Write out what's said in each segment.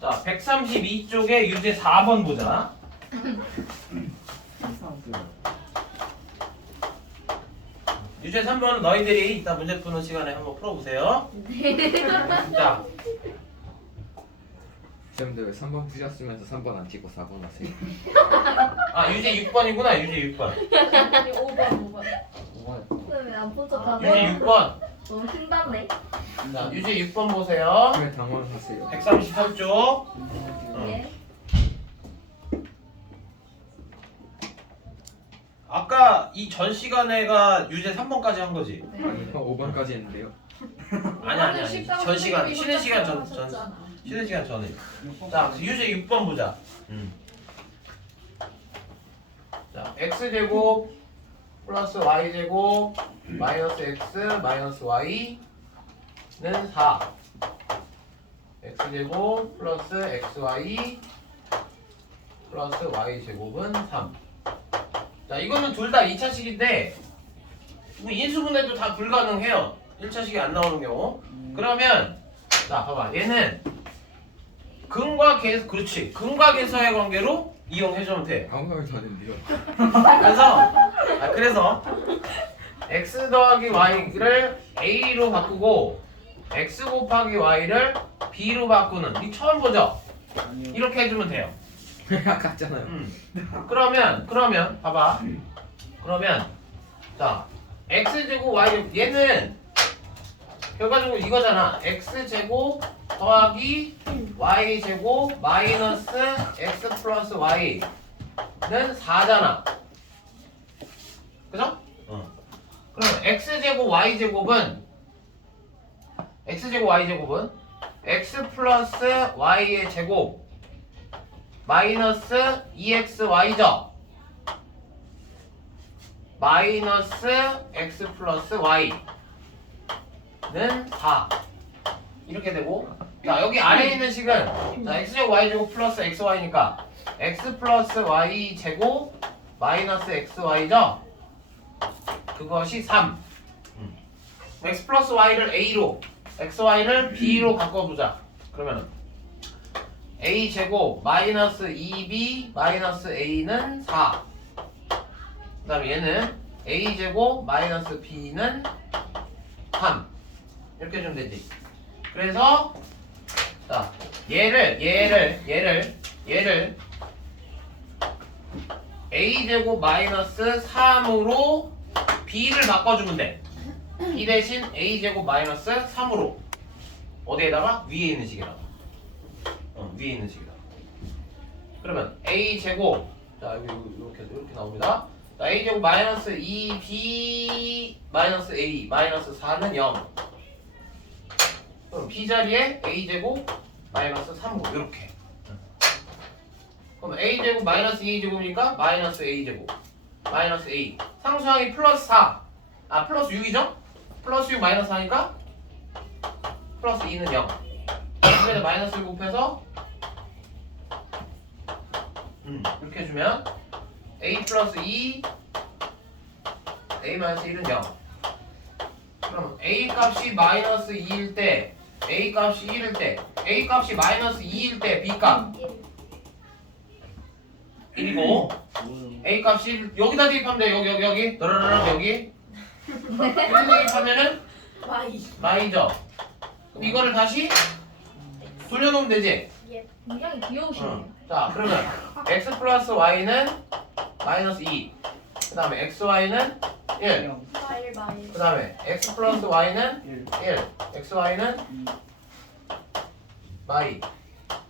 자, 132쪽에 유제 4번 보자. 유제 3번은 너희들이 이따 문제 푸는 시간에 한번 풀어보세요. 자, 쌤들 왜 3번 푸셨으면서 3번 안 찍고 4번 하세요? 아 유제 6번이구나. 유제 6번. 5번 5번 왜안 본척 하고? 유제 6번. 너무 힘받네. 자, 유제 6번 보세요. 왜 당황하세요? 133쪽. 예. 아까 이 전 시간에가 유제 3번까지 한 거지? 아니 5번까지 했는데요. 아니 아니 아니. 전 시간 쉬는 시간 전 전 쉬는 시간 전에. 자, 유제 6번 보자. 음. 자, x 제곱 플러스 y 제곱 마이너스 x 마이너스 y 는 4. x 제곱 플러스 xy 플러스 y 제곱은 3. 자, 이거는 둘 다 2차식인데 뭐 인수분해도 다 불가능해요. 1차식이 안 나오는 경우. 그러면 자, 봐봐. 얘는 근과 계 그렇지. 근과 계서의 관계로 이용해 주면 돼. 아무 말도 안 했는데요. 그래서 아, 그래서 x 더하기 y를 a로 바꾸고 x 곱하기 y를 b로 바꾸는 이 처음 보죠. 이렇게 해주면 돼요. 아까 했잖아요. 음. 그러면 그러면 봐봐. 그러면 자 x 제곱 y 제곱 얘는 결과적으로 이거잖아. x 제곱 더하기 y 제곱 마이너스 x 플러스 y는 4잖아. 그죠? 어. 그럼 x 제곱 y 제곱은 x 제곱 y 제곱은 x 플러스 y의 제곱 마이너스 2xy죠. 마이너스 x 플러스 y는 4 이렇게 되고 자 여기 아래에 있는 식은 자 x제곱 y제곱 플러스 xy니까 x 플러스 y 제곱 마이너스 xy죠. 그것이 3 x 플러스 y를 a로 xy를 b로 바꿔보자 그러면은 a 제곱 마이너스 2b 마이너스 a는 4. 그다음에 얘는 a 제곱 마이너스 b는 3. 이렇게 해주면 되지. 그래서 자 얘를 얘를 얘를 얘를 a 제곱 마이너스 3으로 b를 바꿔주면 돼. B 대신 a 제곱 마이너스 3으로 어디에다가 위에 있는 식에다가. 어, 위에 있는 식이다. 그러면 a 제곱 자 여기 이렇게 이렇게 나옵니다. 자, a 제곱 마이너스 2b 마이너스 a 마이너스 4는 0. 그럼 b 자리에 a 제곱 마이너스 3으로 이렇게. 그럼 a 제곱 마이너스 2 제곱이니까 마이너스 a 제곱 마이너스 a 상수항이 플러스 4. 아 플러스 6이죠? 플러스 6 마이너스 4니까 플러스 2는 0. 그래서 마이너스를 곱해서 음, 이렇게 해주면 a 플러스 2 a 마이너스 1은 0 그럼 a 값이 마이너스 2일 때 a 값이 1일 때 a 값이 마이너스 2일 때 b 값. 1이고. a 값이 1, 여기다 대입하면 돼. 여기 여기 여기. 너르르 여기 1 대입하면은 Y 마이죠 그럼 이거를 다시 돌려놓으면 되지 굉장히 귀여우시네요. 어. 자 그러면 x 플러스 y는 마이너스 2. 그 다음에 xy는 1. 마일 마일 그 다음에 x 플러스 y는 1. xy는 마이.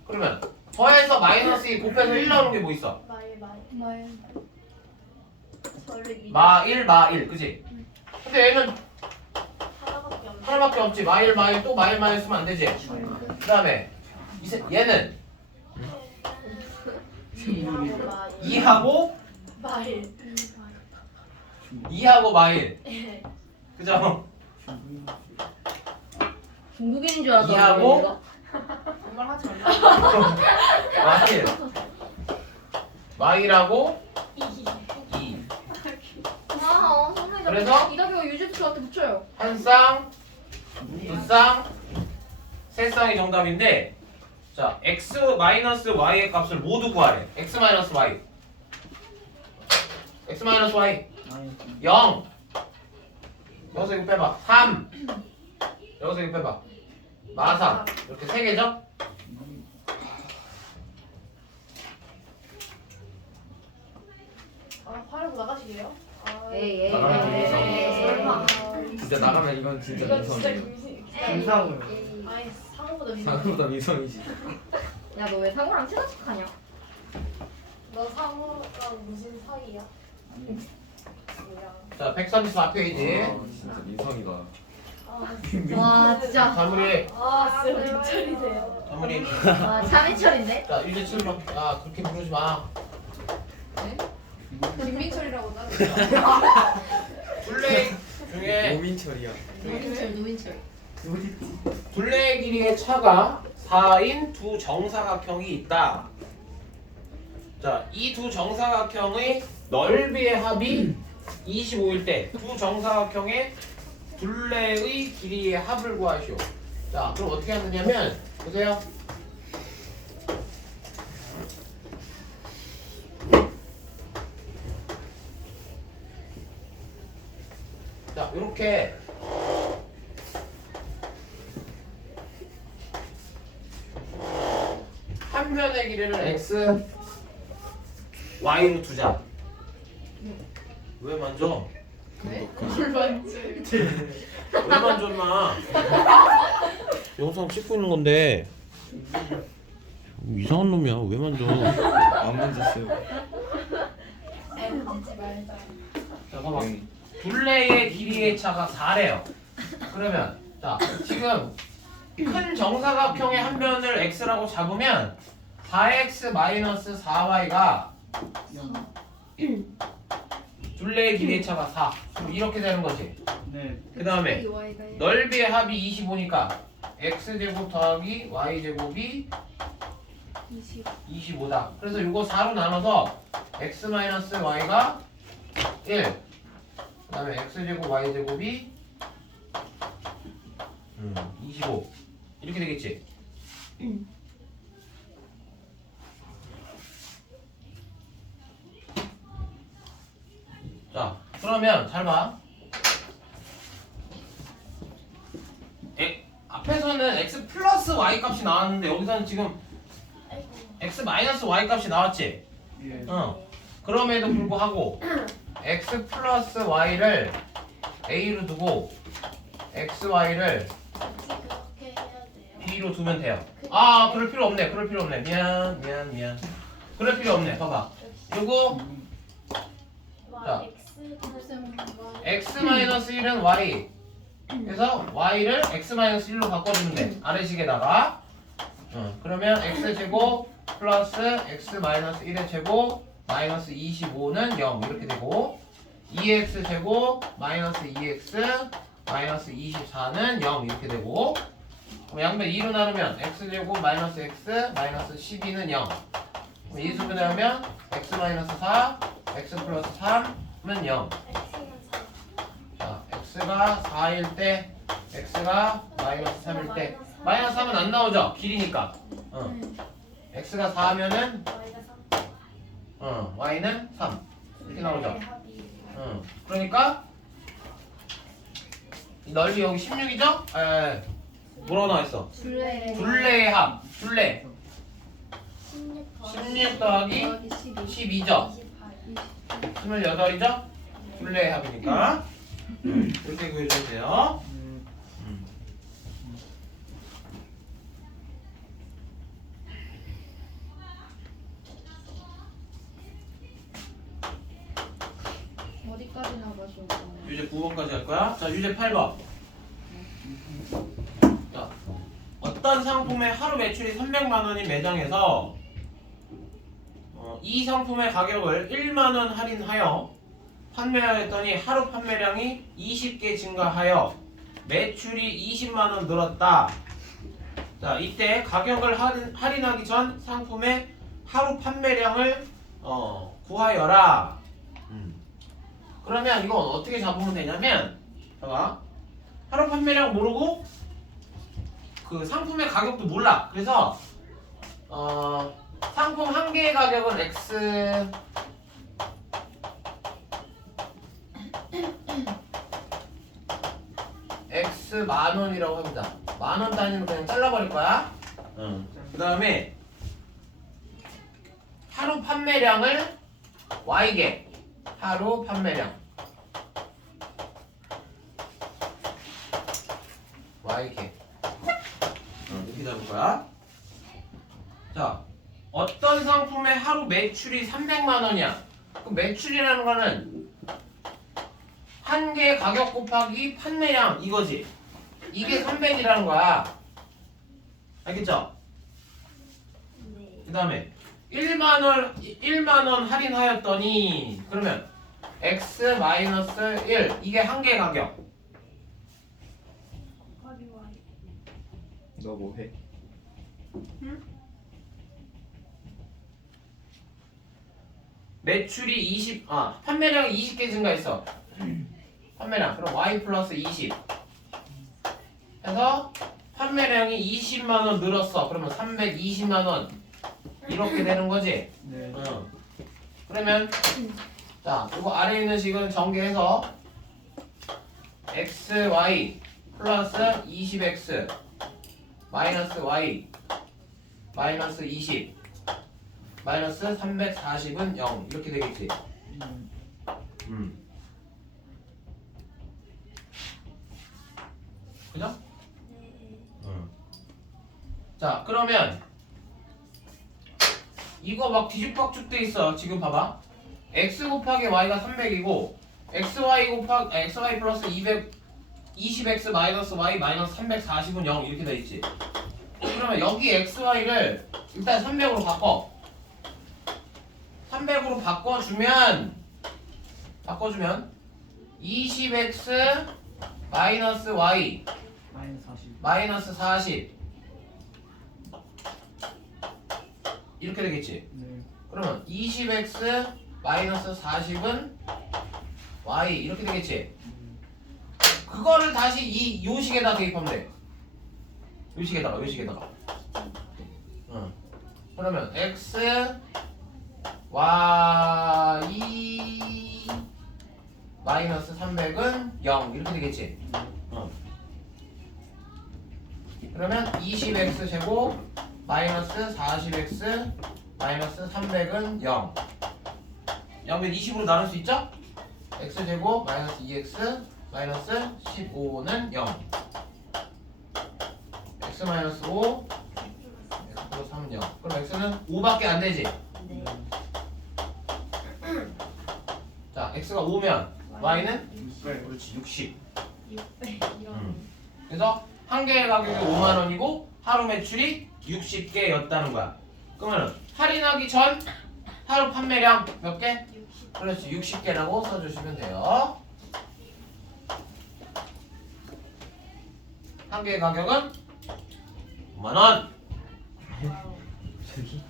그러면 더해서 마이너스 2 곱해서 1 나오는 게 뭐 있어? 마일 마일 마일. 저를 마 1, 마 1. 그지? 근데 얘는 하나밖에 없네 하나밖에 없지. 마 1, 마 1. 또마 1, 마1 쓰면 안 되지? 그 다음에 얘는 이하고 2하고 마일 2하고 마 1. 마일 그죠? 중국인인 줄 알았다. 이하고? 정말 하지 말라 마일. 마일하고 이 2. 아, 선생님. 그래서? 이다비가 유지수한테 붙여요. 한 쌍, 두 쌍, 세 쌍이 정답인데 자 x 마이너스 y의 값을 모두 구하래. x 마이너스 y. x 마이너스 y 0. 여기서 이거 빼봐. 3. 여기서 이거 빼봐. 마삼. 이렇게 세 개죠? 아, 화려고 나가시게요? 아, 에이 에이 나가면 에이, 좀 에이, 무서워. 설마 진짜 나가면 이건 진짜 이거 진짜 민성이에요. 김신. 김상우요. 에이. 아니 상호보다 민. 상보다 민성이지. 야 너 왜 상호랑 친한 척하냐 너 상호랑 무슨 사이야? 뭐야? 자 134페이지. 아, 진짜 민성이가. 아, 와 진짜 자무리. 아 진짜 민철이세요. 자무리. 와 참이철인데 자 유재 칠로. 아 그렇게 부르지 마. 김민철이라고 나. 둘레 중에 노민철이야. 노민철 노민철 둘레의 길이의 차가 4인 두 정사각형이 있다. 자, 이 두 정사각형의 넓이의 합이 25일 때 두 정사각형의 둘레의 길이의 합을 구하시오. 자, 그럼 어떻게 하느냐면 보세요. 자, 이렇게 한 변의 길이를 x, y로 두자. 왜 만져? 물 만지. 왜 만져 마? 영상 찍고 있는 건데 이상한 놈이야. 왜 만져? 안 만졌어요. 만지지 말자. 자, 봐봐. 둘레의 길이의 차가 4래요. 그러면 자 지금 큰 정사각형의 한 변을 x라고 잡으면 4x 마이너스 4y가 둘레의 길이의 차가 4. 그럼 이렇게 되는 거지. 네. 그 다음에 넓이의 합이 25니까 x 제곱 더하기 y 제곱이 25다. 그래서 이거 4로 나눠서 x 마이너스 y가 1. 그 다음에 x 제곱 y 제곱이 음, 25. 이렇게 되겠지. 자, 그러면 잘 봐. 에, 앞에서는 x 플러스 y 값이 나왔는데 여기서는 지금 x 마이너스 y 값이 나왔지. 예. 어. 그럼에도 불구하고 x 플러스 y를 a로 두고 x y를 b로 두면 돼요. 아, 그럴 필요 없네. 그럴 필요 없네. 미안, 미안, 미안. 그럴 필요 없네. 봐봐. 요거 자. x 마이너스 1은 y. 그래서 y를 x 마이너스 1로 바꿔주면 돼. 아래식에다가. 어, 그러면 x 제곱 플러스 x 마이너스 1의 제곱 마이너스 25는 0 이렇게 되고 2x 제곱 마이너스 2x 마이너스 24는 0 이렇게 되고 양변 2로 나누면 x 제곱 마이너스 x 마이너스 12는 0 그럼 이 수분 나오면 x 마이너스 4 x 플러스 3은 0 자, x가 4일 때, x가 마이너스 3일 때, 마이너스 3은 안 나오죠? 길이니까. 어. x가 4하면은, 어, y는 3. 이렇게 나오죠? 어. 그러니까, 이 넓이 여기 16이죠? 에, 뭐라고 나와 있어? 둘레 둘레의 합, 둘레. 16 더하기 12죠? 28이죠? 둘레의 합이니까. 이렇게 구해주면 돼요. 9번까지 나가서 유제 9번까지 할 거야? 자, 유제 8번. 자, 어떤 상품의 하루 매출이 300만 원인 매장에서 어, 이 상품의 가격을 1만 원 할인하여 판매하였더니 하루 판매량이 20개 증가하여 매출이 20만 원 늘었다. 자, 이때 가격을 할인, 할인하기 전 상품의 하루 판매량을 어, 구하여라. 음. 그러면 이거 어떻게 잡으면 되냐면 봐봐 하루 판매량 모르고 그 상품의 가격도 몰라 그래서 어, 상품 한 개의 가격은 X X 만 원이라고 합니다. 만원 단위로 그냥 잘라버릴 거야. 응. 그 다음에 하루 판매량을 Y개 하루 판매량 Y개 어, 이렇게 잡을 거야. 자, 어떤 상품의 하루 매출이 300만 원이야. 그 매출이라는 거는 한 개 가격 곱하기 판매량 이거지. 이게 300이라는 거야. 알겠죠? 네. 그 다음에 1만 원 1만 원 할인하였더니 그러면 x 마이너스 1 이게 한 개 가격. 너 뭐해? 매출이 20, 아, 판매량이 20개 증가했어. 판매량. 그럼 y 플러스 20. 해서 판매량이 20만 원 늘었어. 그러면 320만 원. 이렇게 되는 거지. 네. 응. 그러면 자, 이거 아래에 있는 식은 전개해서 x, y 플러스 20x 마이너스 y 마이너스 20 마이너스 340은 0 이렇게 되겠지. 음. 그죠? 네. 응. 자, 그러면 이거 막 뒤죽박죽 돼 있어. 지금 봐봐. x 곱하기 y가 300이고 xy 곱하기 아, xy 플러스 200 20x 마이너스 y 마이너스 340은 0 이렇게 돼 있지. 그러면 여기 xy를 일단 300으로 바꿔. 300으로 바꿔주면 바꿔주면 20x 마이너스 y 마이너스 40. 마이너스 40 이렇게 되겠지 네. 그러면 20x 마이너스 40은 y 이렇게 되겠지 그거를 다시 이 요식에다 대입하면 돼 요식에다가 요식에다가 응. 그러면 x y 마이너스 300은 0 이렇게 되겠지 응. 그러면 20x 제곱 마이너스 40x 마이너스 300은 0 0면 20으로 나눌 수 있죠? x 제곱 마이너스 2x 마이너스 15는 0 x 마이너스 5 x 플러스 3은 0 그럼 x는 5밖에 안 되지 네. 자 x가 5면 y는 그렇지 60 600 이런. 음. 그래서 한 개의 가격이 5만 원이고 하루 매출이 60개였다는 거야. 그러면 할인하기 전 하루 판매량 몇 개? 60. 그렇지 60개라고 써주시면 돼요. 한 개의 가격은 5만 원. 저기.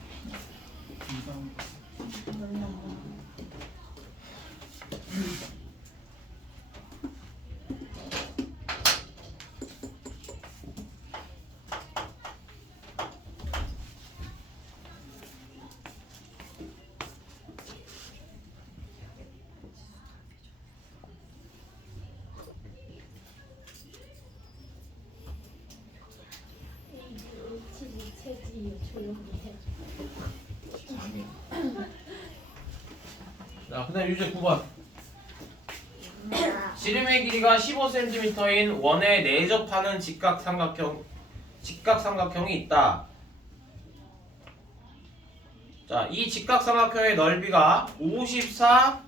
치지 체지 자, 그 다음 유제 9번. 아, 지름의 길이가 15cm인 원에 내접하는 직각삼각형 직각삼각형이 있다. 자, 이 직각삼각형의 넓이가 54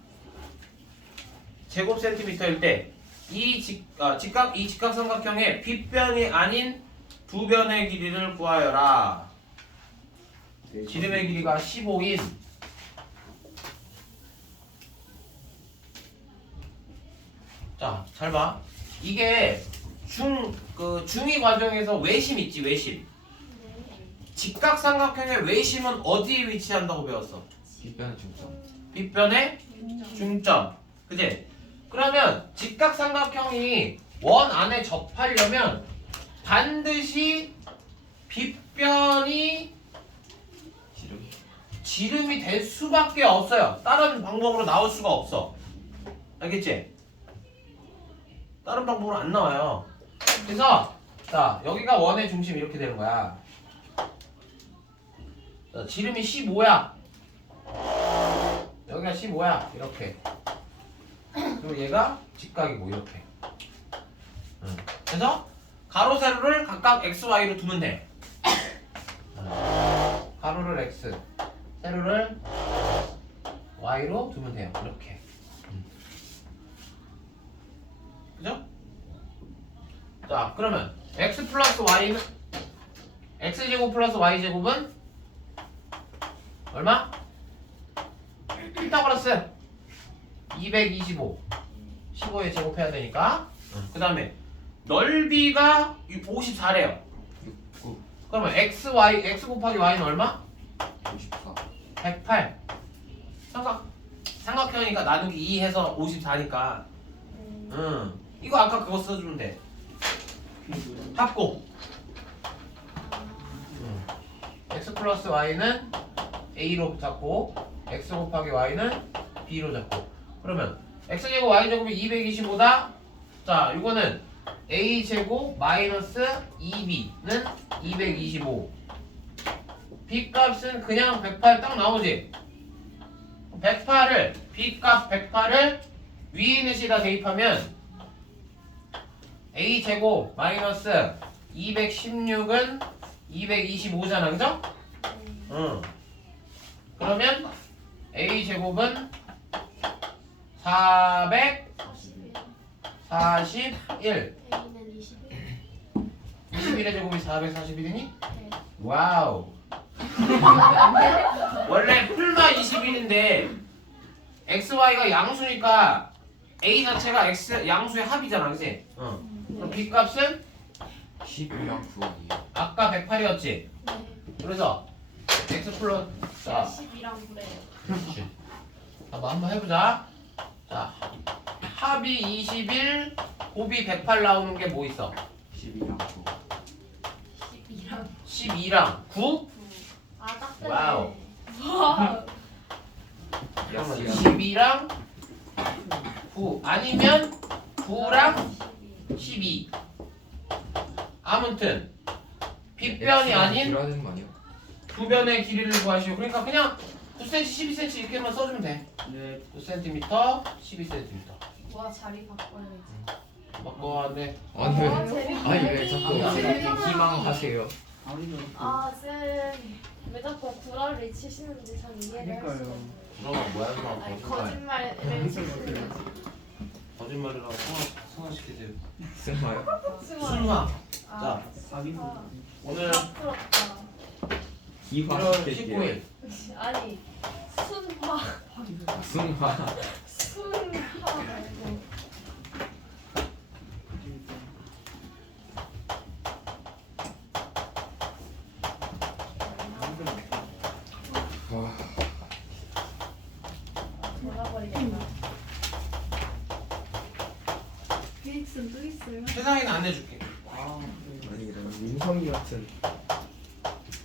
제곱 센티미터일 때 이 직, 아, 직각 이 직각삼각형의 빗변이 아닌 두 변의 길이를 구하여라. 지름의 길이가 15인 자, 잘 봐. 이게 중, 그 중위 과정에서 외심 있지, 외심. 직각삼각형의 외심은 어디에 위치한다고 배웠어? 뒷변 중점. 빗변의 중점. 그지? 그러면 직각삼각형이 원 안에 접하려면 반드시 빗변이 지름이 될 수밖에 없어요. 다른 방법으로 나올 수가 없어. 알겠지? 다른 방법으로 안 나와요. 그래서 자 여기가 원의 중심 이렇게 되는 거야. 자, 지름이 15야. 여기가 15야. 이렇게. 그리고 얘가 직각이고 이렇게. 응. 그래서 가로 세로를 각각 x, y로 두면 돼. 어, 가로를 x, 세로를 y로 두면 돼요. 이렇게. 음. 그죠? 자, 그러면 x 플러스 y는 x 제곱 플러스 y 제곱은 얼마? 피타고라스 225. 15에 제곱해야 되니까. 그 다음에 넓이가 54래요. 6, 9, 그러면 x, y, x 곱하기 y는 얼마? 54 108. 삼각 삼각형이니까 나누기 2 해서 54니까. 응. 이거 아까 그거 써주면 돼. 합고. 응. x 플러스 y는 a로 잡고 x 곱하기 y는 b로 잡고. 그러면 x 제곱 y 제곱이 225다. 자, 이거는 a 제곱 마이너스 2b는 225. B 값은 그냥 108 딱 나오지. 108을 b 값 108을 위에 있는 시에다 대입하면 a 제곱 마이너스 216은 225잖아, 그죠? 응. 그러면 a 제곱은 441. A는 21. 21의 제곱이 441이니? 네. 와우. 원래 풀마 21인데 xy가 양수니까 a 자체가 x 양수의 합이잖아, 그지? 응. 그럼 b 값은 12랑 9원이에요 아까 108이었지. 네. 그래서 x 플러스 자, 10이랑 그래요. 그렇지. 한번 한번 해보자. 자, 합이 21, 곱이 108 나오는 게 뭐 있어? 12랑 9 10이랑 12랑 9? 와우. 와. 그러면 야스 12랑 9 아니면 9랑 12 아무튼 빗변이 아닌 거 아니야? 두 변의 길이를 구하시오 그러니까 그냥 9cm, 12cm 이렇게만 써주면 돼 네 9cm, 12cm 와, 자리 바꿔야지. 바꿔야 돼 아니 왜 아, 재밌네. 아니 왜 자꾸 재밌다. 희망하세요 아, 쌤. 왜 자꾸 구라를 치시는지 전 이해를 할 수가 없어요. 그러면 뭐야? 거짓말. 거짓말을 치시는지. 거짓말이라고 성화, 성화시키세요. 승마요? 순화 아, 자, 아, 오늘 부끄럽다. 1월 기화시킬게요 19일. 아니, 순화. 승마 순화 말고. 와 돌아버리겠다. 피닉스는 또 있어요? 세상에는 안 해줄게 아니 이런 민성이 같은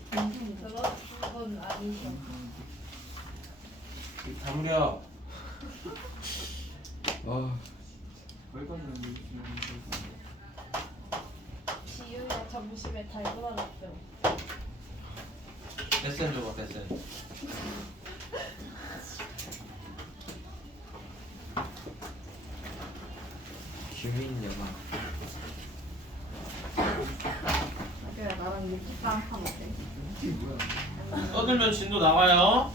그거, 그건 아니죠. 다무려 아 지윤이가 점심에 달고나 놨죠. 데센 줘봐 데센 규민영아 그래 나랑 육지빵 하면 돼 떠들면 진도 나와요.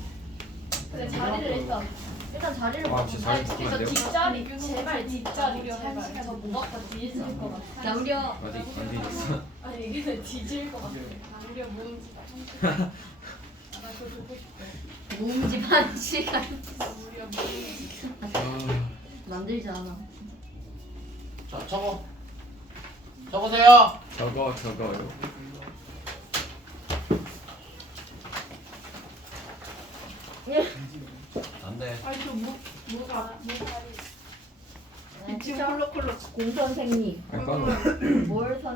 근데 자리를 일단 일단 자리를 아 진짜 자리 바꾸면 안 돼요? 뒷자리 제발 뒷자리로 해발 저 목 아파 뒤질 것 같아. 남려 아직 안 되겠어. 아니 이게 뒤질 것 같아. 남겨 모음지가 나 그거 듣고 싶어. 모음집 한 시간. 남겨 모음지 아. 만들지 않아. 자 적어. 적으세요. 저거 저거요 안돼. 아니 저 목, 뭐가 뭐가 지금 콜록콜록 공 선생님. 아니 까먹어 뭘 선?